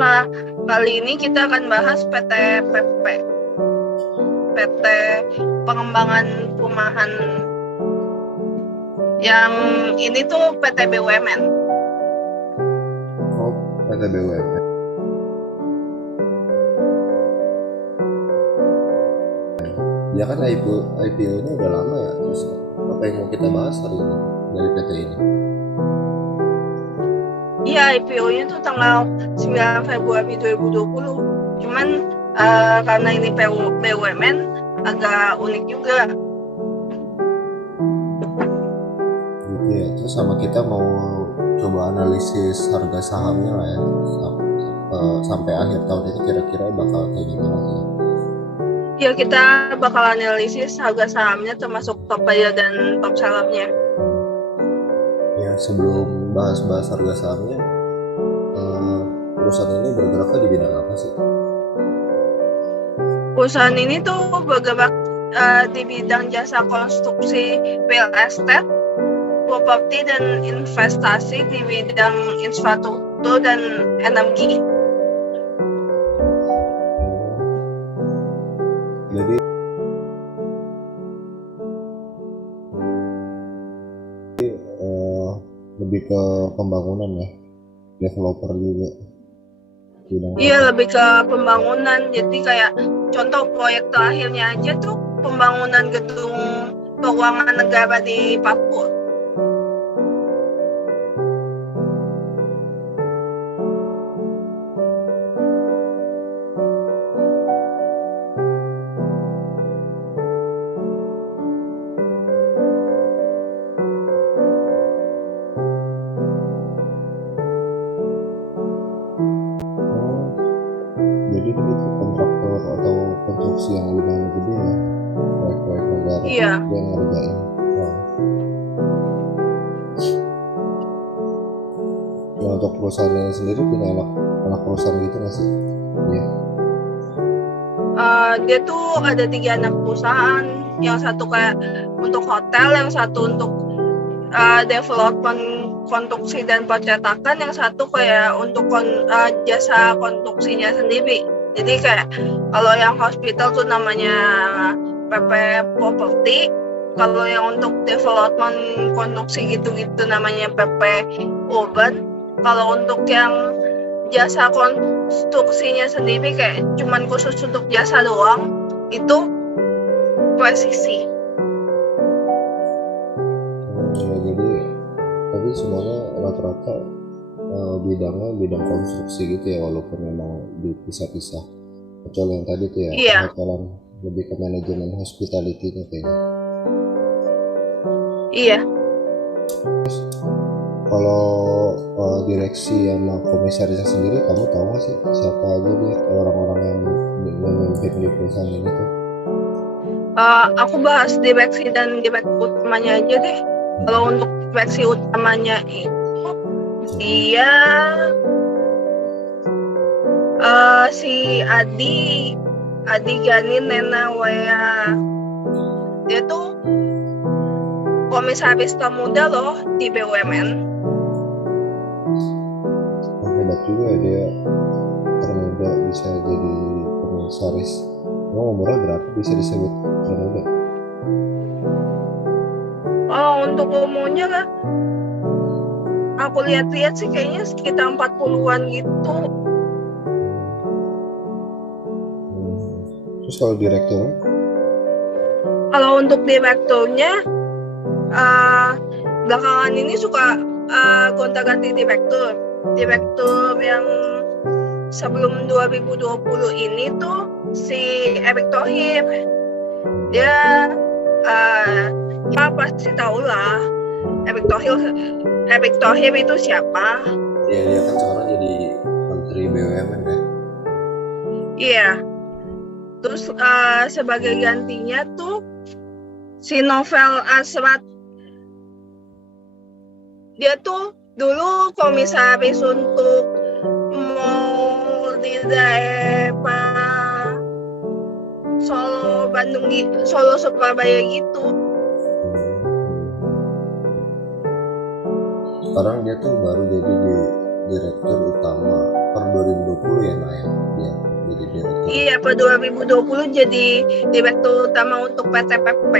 Eva. Kali ini kita akan bahas PT Pengembangan Perumahan. Yang ini tuh PT BUMN. Oh, PT BUMN. Ya kan IPO-nya udah lama ya. Terus apa yang mau kita bahas hari ini dari PT ini? Iya, IPO-nya tuh tanggal 9 Februari 2020. Cuman karena ini BUMN agak unik juga. Gitu ya. Terus sama kita mau coba analisis harga sahamnya lah ya. Sampai akhir tahun ini kira-kira bakal kayak gimana sih? Ya, kita bakal analisis harga sahamnya termasuk top buyer dan top sellernya. Ya sebelum bahas-bahas harga sahamnya, perusahaan ini bergeraknya di bidang apa sih? Perusahaan ini tuh bergerak di bidang jasa konstruksi real estate, properti dan investasi di bidang infrastruktur dan energi. Jadi lebih ke pembangunan ya, developer juga bidang Iya, apa? lebih ke pembangunan. Jadi kayak contoh proyek terakhirnya aja tuh pembangunan gedung keuangan negara di Papua. Oh, jadi itu kontraktor atau konstruksi yang lumayan gede ya, proyek-proyek negara Iya, dia ngerjain. Nah, nah untuk perusahaannya sendiri punya anak perusahaan gitu nggak sih? Iya. dia tuh ada 3 anak perusahaan. Yang satu kayak untuk hotel, yang satu untuk development konstruksi dan percetakan, yang satu kayak untuk jasa konstruksinya sendiri. Jadi kayak kalau yang hospital tuh namanya PP Property, kalau yang untuk development konstruksi gitu-gitu namanya PP Urban, kalau untuk yang jasa konstruksinya sendiri kayak cuman khusus untuk jasa doang, itu presisi. Ya, jadi tapi semuanya rata-rata bidangnya bidang konstruksi gitu ya, walaupun memang dipisah-pisah, kecuali yang tadi tuh ya Iya, perhotelan, lebih ke manajemen hospitality-nya kayaknya. iya. Kalau direksi sama komisarisnya sendiri, kamu tahu nggak sih siapa aja dia orang-orang yang memimpin di perusahaan ini tuh? Aku bahas direksi dan direktur utamanya aja deh. Kalau untuk direksi utamanya itu dia si Adi Gani Nena Wea. Dia tuh komisaris termuda loh di BUMN. Oh, hebat juga ya dia, termuda bisa jadi komisaris. Emang umurnya berapa bisa disebut termuda? Untuk umurnya lah, aku lihat-lihat sih kayaknya sekitar 40-an gitu. Terus kalau direktur? Kalau untuk direkturnya, belakangan ini suka gonta-ganti direktur. Direktur yang sebelum 2020 ini tuh si Erick Thohir. Dia ya pasti tahu lah Erick Thohir itu siapa. Ya dia kan sekarang jadi menteri BUMN kan. Iya. Terus sebagai gantinya tuh si Novel Asrat. Dia tuh dulu komisaris untuk mall di daerah Solo, Bandung, Solo, Surabaya gitu. Sekarang dia tuh baru jadi di direktur utama per 2020 ya naik dia jadi direktur. Iya, per 2020 jadi direktur utama untuk PT PP.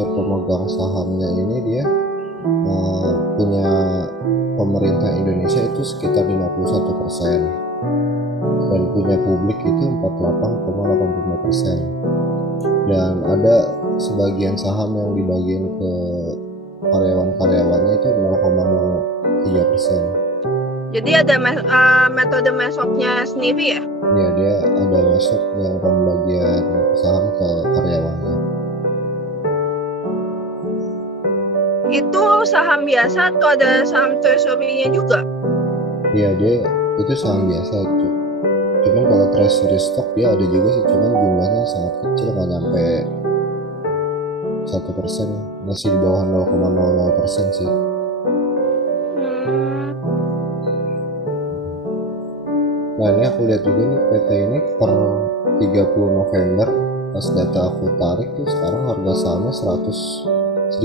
Untuk pemegang sahamnya ini dia punya pemerintah Indonesia itu sekitar 51% dan punya publik itu 48,85%, dan ada sebagian saham yang dibagiin ke karyawan-karyawannya itu 0,03%. Jadi ada metode mesoknya sendiri ya? Ya, dia ada mesok yang pembagian saham ke karyawannya. Itu saham biasa atau ada saham treasury-nya juga? Iya, dia itu saham biasa itu. Cuman kalau treasury stock dia ada juga sih, cuman jumlahnya sangat kecil, nggak nyampe 1%, masih di bawah 0,00% sih. Nah ini aku lihat juga nih PT ini per 30 November pas data aku tarik tuh sekarang harga sahamnya 1.130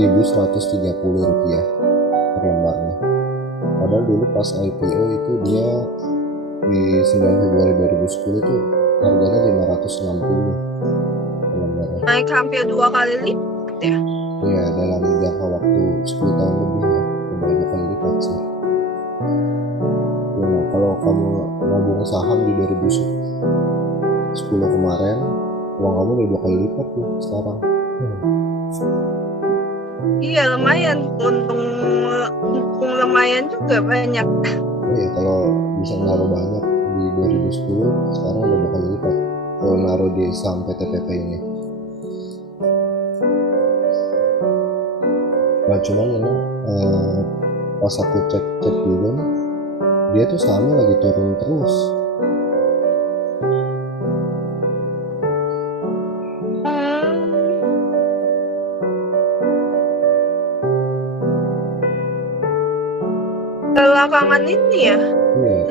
rupiah per lembarnya. Padahal dulu pas IPO itu dia di 9 Februari 2010 itu harganya 560 per lembarnya. Naik hampir 2 kali lipat ya? Iya, dalam jangka waktu 10 tahun lebih ya, udah 2 kali lipat sih. Ya, kalau kamu nabung saham di 2010 kemarin, uang kamu udah 2 kali lipat tuh sekarang. Iya, lumayan. Untung lumayan juga banyak. Iya, kalau bisa naruh banyak di 2010, sekarang udah 2 kali lipat kalau naruh di saham PTPP ini. Nah cuman memang pas aku cek juga nih, dia tuh sahamnya lagi turun terus. Belakangan ini ya? Iya.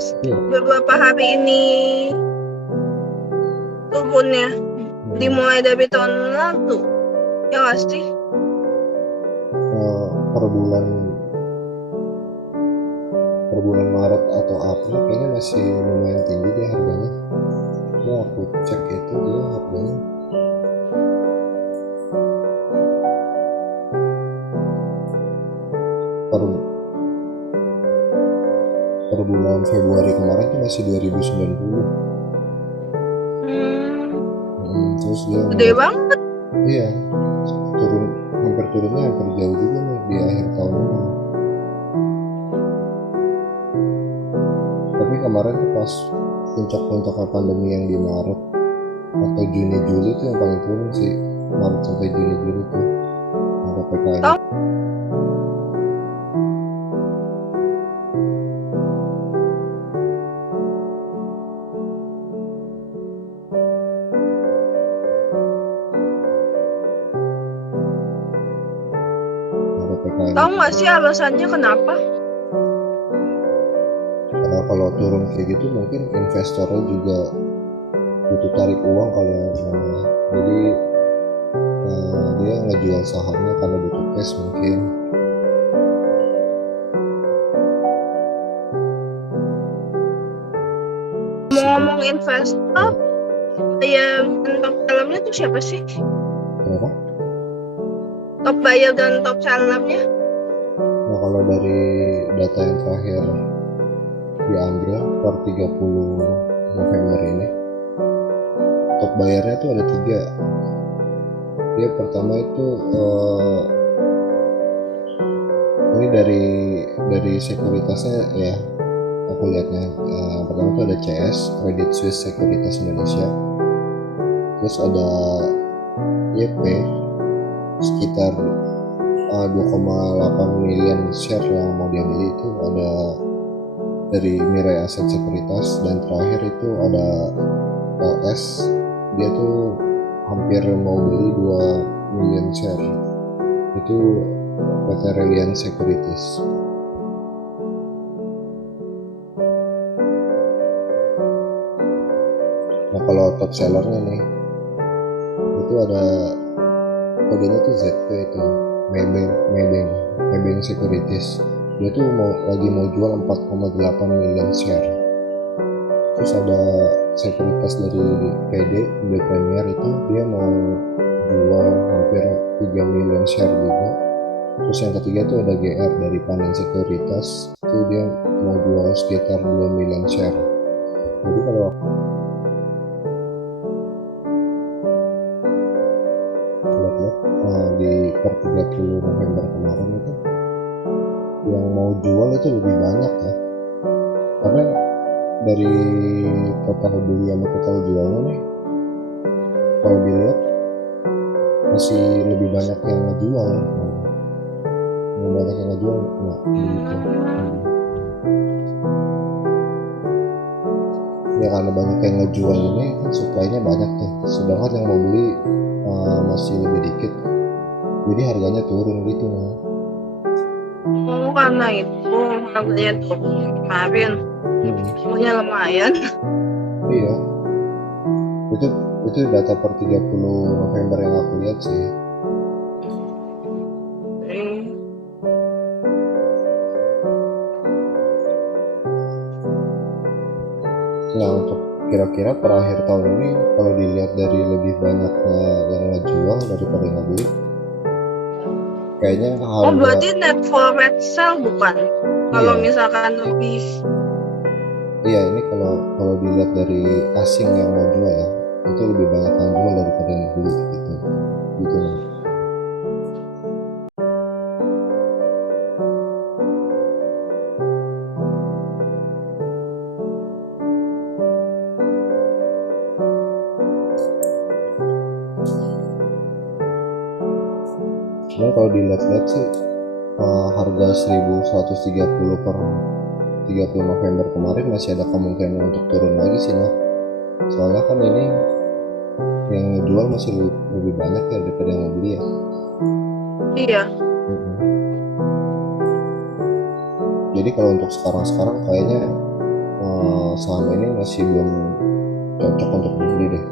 Beberapa hari ini turunnya dimulai dari tahun lalu. Ya nggak sih? Per bulan Maret atau April kayaknya masih lumayan tinggi dia harganya. Ya aku cek itu dia harganya per bulan Februari kemarin tuh masih 2090. Terus dia gede banget. Iya, hampir turunnya hampir jauh juga nih di akhir tahun ini. Tapi kemarin tuh pas puncak-puncaknya pandemi yang di Maret atau Juni Juli itu yang paling turun sih, Maret sampai Juni Juli tuh ada PPKM. Tahu nggak sih alasannya kenapa? Karena kalau turun kayak gitu mungkin investornya juga butuh tarik uang kalau jadi dia ngejual sahamnya karena butuh cash mungkin. Ngomong investor, ya top dalamnya tuh siapa sih? Kenapa? Top buyer dan top sellernya? Nah kalau dari data yang terakhir diambil per 30 November ini, top bayarnya tuh ada 3. Dia pertama itu ini dari sekuritasnya ya, aku lihatnya pertama itu ada CS, Credit Suisse Sekuritas Indonesia, terus ada YP sekitar 2,8 miliar share yang mau diambil, itu ada dari Mirai Aset Sekuritas, dan terakhir itu ada LS, dia tuh hampir mau beli 2 miliar share, itu PT Reliance Securities. kalau top sellernya nih itu ada kodenya tuh ZP itu, Maybank Securities. Dia tuh lagi mau jual 4,8 million share. Terus ada sekuritas dari PD Premier itu dia mau jual hampir 3 million share juga. Terus yang ketiga itu ada GR dari Panen Sekuritas, itu dia mau jual sekitar 2 million share. Jadi kalau lihat-lihat di per 30 November kemarin itu yang mau jual itu lebih banyak ya, karena dari total beli sama total jualnya nih kalau dilihat masih lebih banyak yang ngejual, nah gitu. Ya karena banyak yang ngejual ini kan supply-nya banyak tuh, sedangkan yang mau beli masih lebih dikit, jadi harganya turun gitu nih. Karena itu harganya turun kemarin. Punya lumayan. Iya, itu data per 30 November yang aku lihat sih. Nah untuk kira-kira per akhir tahun ini kalau dilihat dari lebih banyaknya yang ngejual daripada yang ngebeli, kayaknya harga. Berarti net forward sell bukan? Kalau Iya. misalkan lebih. Iya, ini kalau dilihat dari asing yang mau jual ya, itu lebih banyak yang jual daripada yang beli gitu. Gitu nih. Cuma kalau dilihat-lihat sih harga 1130 per 30 November kemarin masih ada kemungkinan untuk turun lagi sih, nah. Soalnya kan ini yang jual masih lebih banyak ya daripada yang beli ya. Iya. Jadi kalau untuk sekarang kayaknya saham ini masih belum cocok untuk dibeli deh.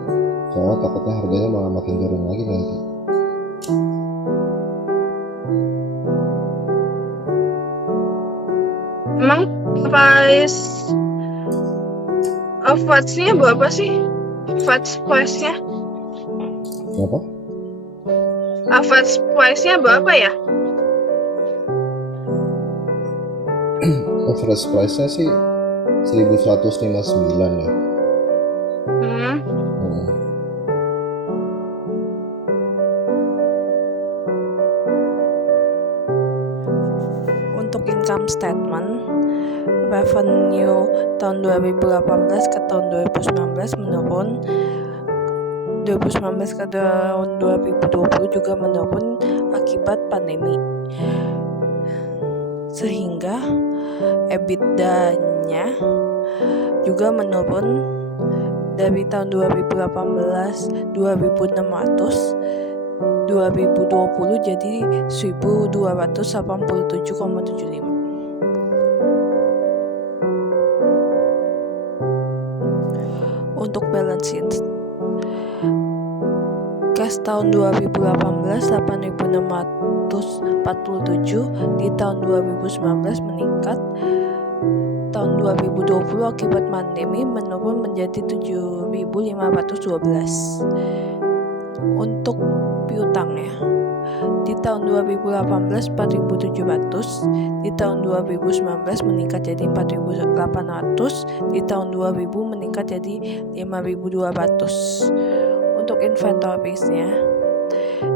Soalnya takutnya harganya malah makin turun lagi nanti. Emang price average-nya berapa sih? Average price-nya? Apa? Average price-nya berapa ya? Average price-nya sih 1159 ya. Untuk income statement, revenue tahun 2018 ke tahun 2019 menurun, 2019 ke tahun 2020 juga menurun akibat pandemi, sehingga EBITDA-nya juga menurun dari tahun 2018 2.600, 2020 jadi 1.287,75. Untuk balance sheet, cash tahun 2018 8.647, di tahun 2019 meningkat, tahun 2020 akibat pandemi menurun menjadi 7.512. Untuk piutangnya, di tahun 2018 4.700, di tahun 2019 meningkat jadi 4.800, di tahun 2000 meningkat jadi 5.200. Untuk inventories-nya,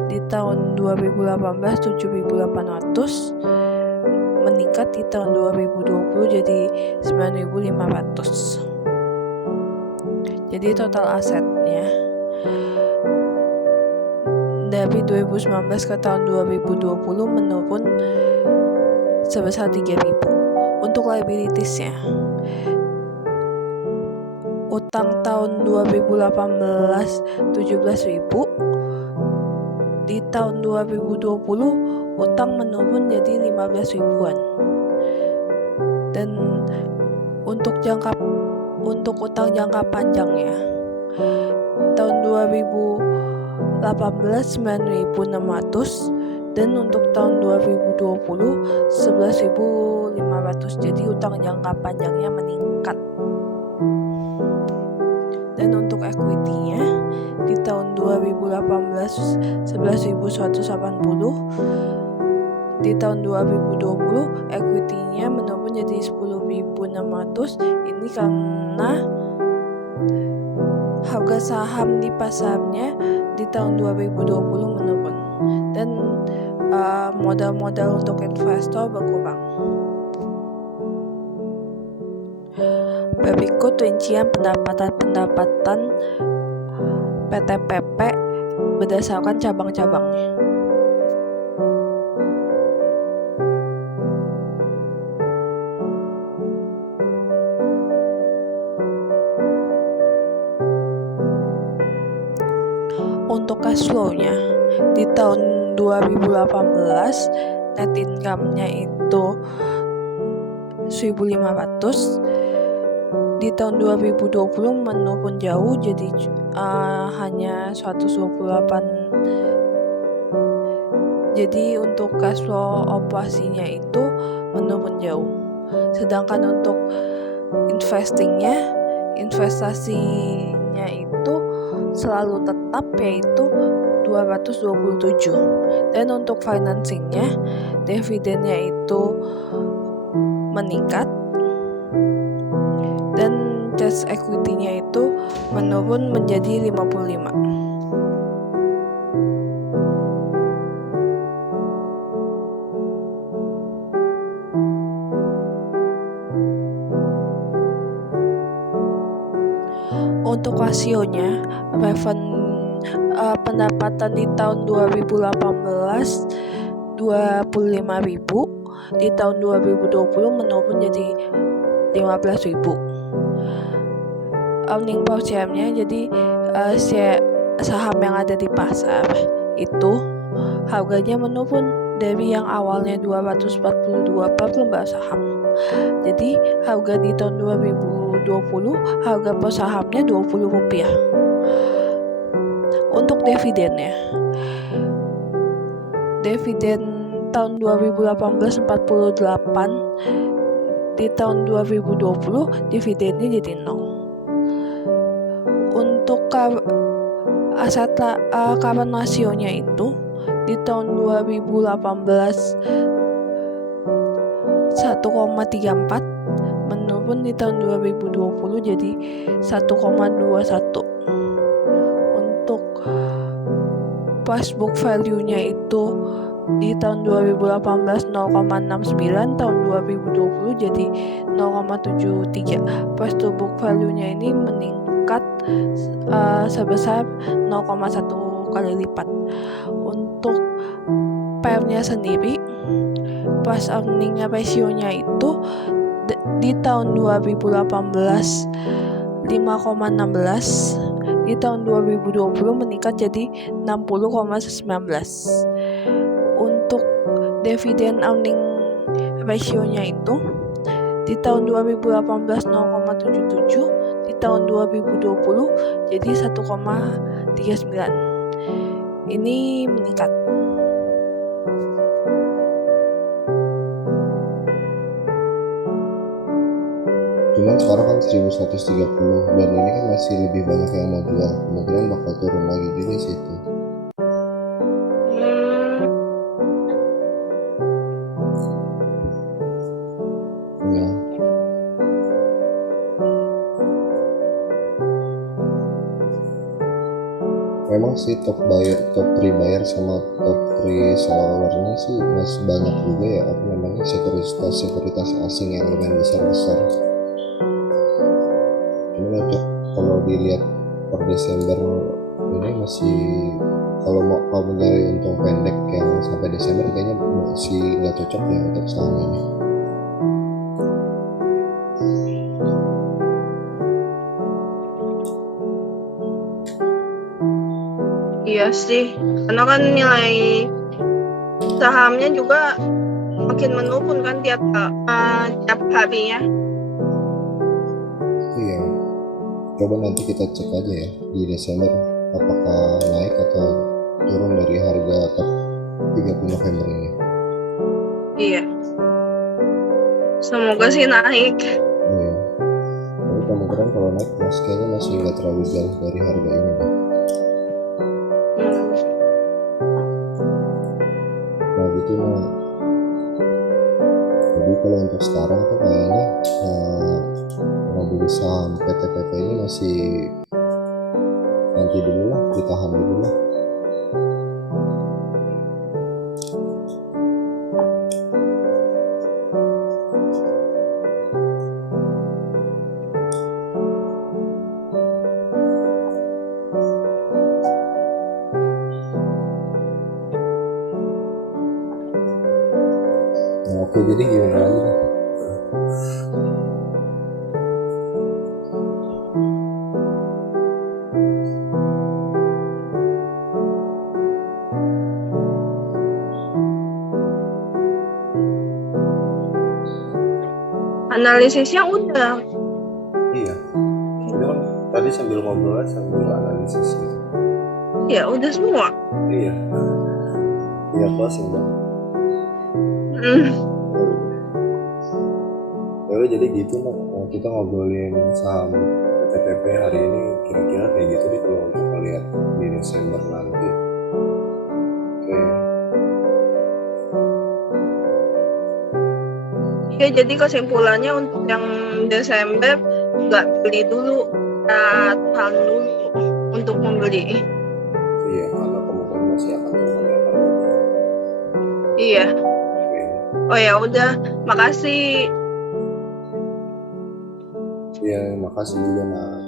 di tahun 2018 7.800, meningkat di tahun 2020 jadi 9.500. Jadi total asetnya dari 2019 ke tahun 2020 menurun sebesar 3.000. Untuk liabilities-nya, utang tahun 2018 17.000, di tahun 2020 utang menurun jadi 15 ribuan. Dan untuk utang jangka panjangnya, Tahun 2018 9.600, dan untuk tahun 2020 11.500. Jadi utang jangka panjangnya meningkat. Dan untuk equity-nya di tahun 2018 11.180, di tahun 2020 equity-nya menurun jadi 10.600. Ini karena harga saham di pasarnya di tahun 2020 menurun dan modal-modal untuk investor berkurang. Berikut rincian pendapatan PTPP berdasarkan cabang-cabangnya. Untuk cash flow-nya di tahun 2018 net income-nya itu 1.500. Di tahun 2020 menurun jauh jadi hanya 128. Jadi untuk cash flow operasinya itu menurun jauh. Sedangkan untuk investasinya itu selalu tetap, yaitu 227. Dan untuk financingnya, dividennya itu meningkat dan cash equity-nya itu menurun menjadi 55. Untuk rasionya, pendapatan di tahun 2018 25.000, di tahun 2020 menurun jadi 15.000. Earning per share-nya, jadi saham yang ada di pasar itu harganya menurun dari yang awalnya 242 per lembar saham. Jadi harga di tahun 2020 harga per sahamnya Rp20. Untuk dividennya, dividen tahun 2018 48, di tahun 2020 dividennya jadi 0. Untuk aset current ratio-nya itu di tahun 2018 1,34, menurun di tahun 2020 jadi 1,21. Untuk price book value-nya itu di tahun 2018 0,69, tahun 2020 jadi 0,73. Price to book value-nya ini meningkat sebesar 0,1 kali lipat. Untuk PER-nya sendiri, price earning ratio-nya itu di tahun 2018 5,16, di tahun 2020 meningkat jadi 60,19. Untuk dividend earning ratio-nya itu di tahun 2018 0,77, di tahun 2020 jadi 1,39. Ini meningkat. Cuman sekarang kan 1130 dan ini kan masih lebih banyak yang mau jual, kemungkinan bakal turun lagi juga sih itu. Ya. Memang sih top 3 buyer sama top 3 sellernya sih masih banyak juga ya, apa namanya, sekuritas asing yang lumayan besar. Cuman untuk kalau dilihat per Desember ini masih, kalau mau kamu nyari untung pendek yang sampai Desember kayaknya masih nggak cocok ya untuk saham ini. Iya sih, karena kan nilai sahamnya juga makin menurun kan tiap harinya. Iya. Coba nanti kita cek aja ya di Desember apakah naik atau turun dari harga 30 November ini. Iya, semoga sih naik. Iya. Tapi kemungkinan kalau naik kayaknya masih nggak terlalu jauh dari harga ini deh. Hmm. Nah gitu nah. Jadi kalau untuk sekarang tuh kayaknya mau beli saham PTPP ini masih nanti dulu lah, ditahan dulu lah. Nah, oke, jadi gimana lagi nih? Analisisnya udah. Iya, itu kan tadi sambil ngobrol sambil analisis gitu. Ya udah semua. Iya, iya closing dong. Hmm. Ya udah, jadi gitu lah. Kita ngobrolin saham PTPP hari ini kira-kira kayak gitu deh kalau untuk lihat di Desember nanti. Oke. Ya jadi kesimpulannya untuk yang Desember nggak beli dulu, tahan dulu untuk membeli. Iya, karena kemungkinan masih akan turun ya kan. Iya. Oke. Oh ya udah, makasih. Iya, makasih juga nah.